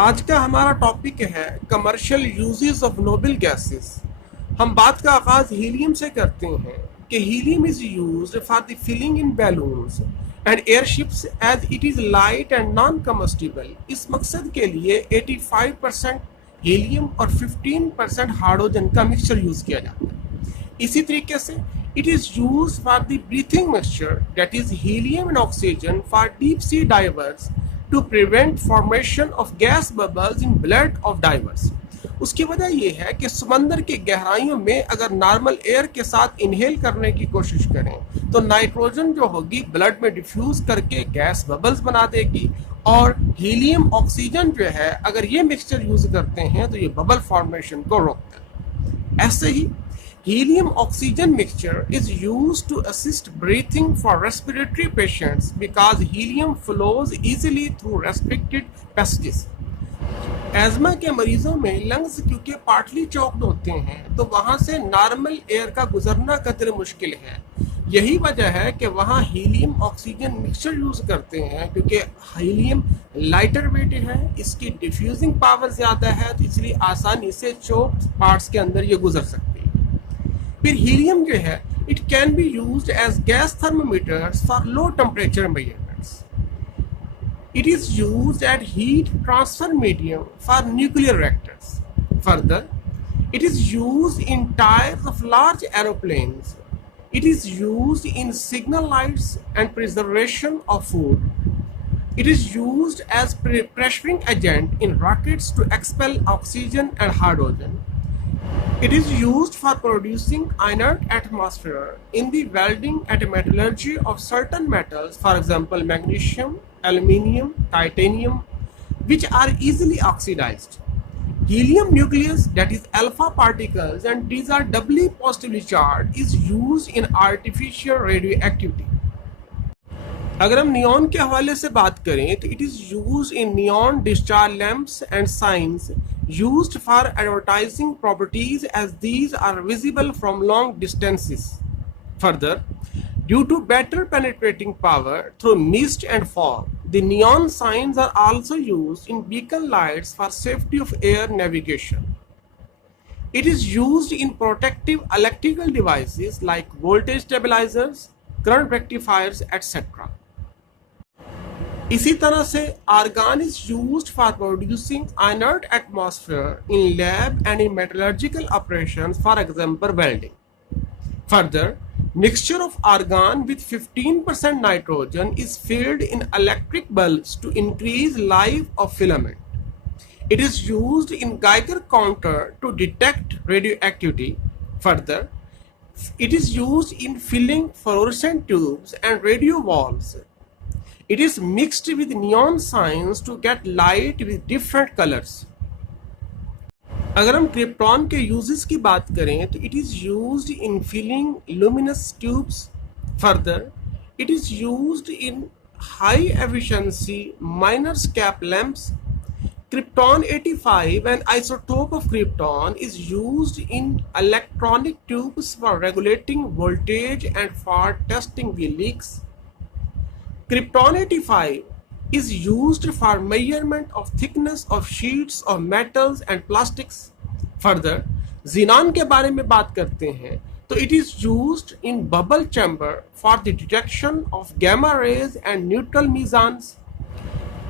आज का हमारा टॉपिक है commercial uses of noble gases. हम बात का आगाज हीलियम से करते हैं कि helium is used for the filling in balloons and airships as it is light and non combustible. इस मकसद के लिए 85% हीलियम और 15% हाइड्रोजन का मिक्सचर यूज किया जाता है। इसी तरीके से it is used for the breathing mixture, that is helium and oxygen, for deep sea divers to prevent formation of gas bubbles in blood of divers. उसकी वजह यह है कि समंदर की गहराइयों में अगर नॉर्मल एयर के साथ इनहेल करने की कोशिश करें तो नाइट्रोजन जो होगी ब्लड में डिफ्यूज करके गैस बबल्स बना देगी, और हीलियम ऑक्सीजन जो है अगर ये मिक्सचर यूज करते हैं तो ये बबल फॉर्मेशन को रोकता है। ऐसे ही helium oxygen mixture is used to assist breathing for respiratory patients because helium flows easily through restricted passages. Asthma के मरीजों में लंग्स क्योंकि पार्टली चौक्ड होते हैं तो वहां से नॉर्मल एयर का गुजरना कतरे मुश्किल है। यही वजह है कि वहां हीलियम ऑक्सीजन मिक्सचर यूज करते हैं, क्योंकि हीलियम लाइटर वेट है, इसकी डिफ्यूजिंग पावर ज्यादा है, तो इसलिए आसानी से चोक्ड पार्ट्स के अंदर ये गुजर सकते हैं। फिर हीलियम जो है it can be used as gas thermometers for low temperature measurements. It is used at heat transfer medium for nuclear reactors. Further it is used in tyres of large aeroplanes. It is used in signal lights and preservation of food. It is used as pressuring agent in rockets to expel oxygen and hydrogen. It is used for producing inert atmosphere in the welding and metallurgy of certain metals, for example magnesium, aluminium, titanium, which are easily oxidized. Helium nucleus, that is alpha particles, and these are doubly positively charged, is used in artificial radioactivity. अगर हम neon के हवाले से बात करें तो it is used in neon discharge lamps and science used for advertising properties as these are visible from long distances. Further, due to better penetrating power through mist and fog, the neon signs are also used in beacon lights for safety of air navigation. It is used in protective electrical devices like voltage stabilizers, current rectifiers, etc. इसी तरह से argon is used for producing inert atmosphere in lab and in metallurgical operations, for example welding. Further, mixture of argon with 15% nitrogen is filled in electric bulbs to increase life of filament. It is used in Geiger counter to detect radioactivity. Further, it is used in filling fluorescent tubes and radio valves. It is mixed with neon signs to get light with different colors. अगर हम krypton के uses की बात करें तो it is used in filling luminous tubes. Further, it is used in high efficiency miners cap lamps. Krypton 85, an isotope of krypton, is used in electronic tubes for regulating voltage and for testing the leaks. Krypton 85 is used for measurement of thickness of sheets of metals and plastics. Further, xenon के बारे में बात करते हैं तो it is used in bubble chamber for the detection of gamma rays and neutral mesons.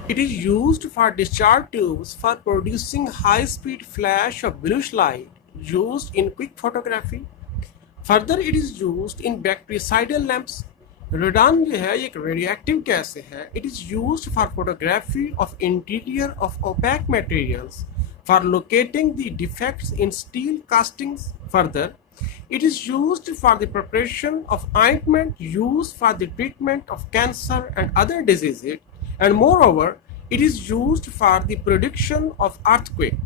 It is used for discharge tubes for producing high-speed flash of bluish light used in quick photography. Further, it is used in bactericidal lamps. Radon जो है एक radioactive gas है। It is used for photography of interior of opaque materials for locating the defects in steel castings. Further, it is used for the preparation of ointment used for the treatment of cancer and other diseases, and moreover it is used for the prediction of earthquake.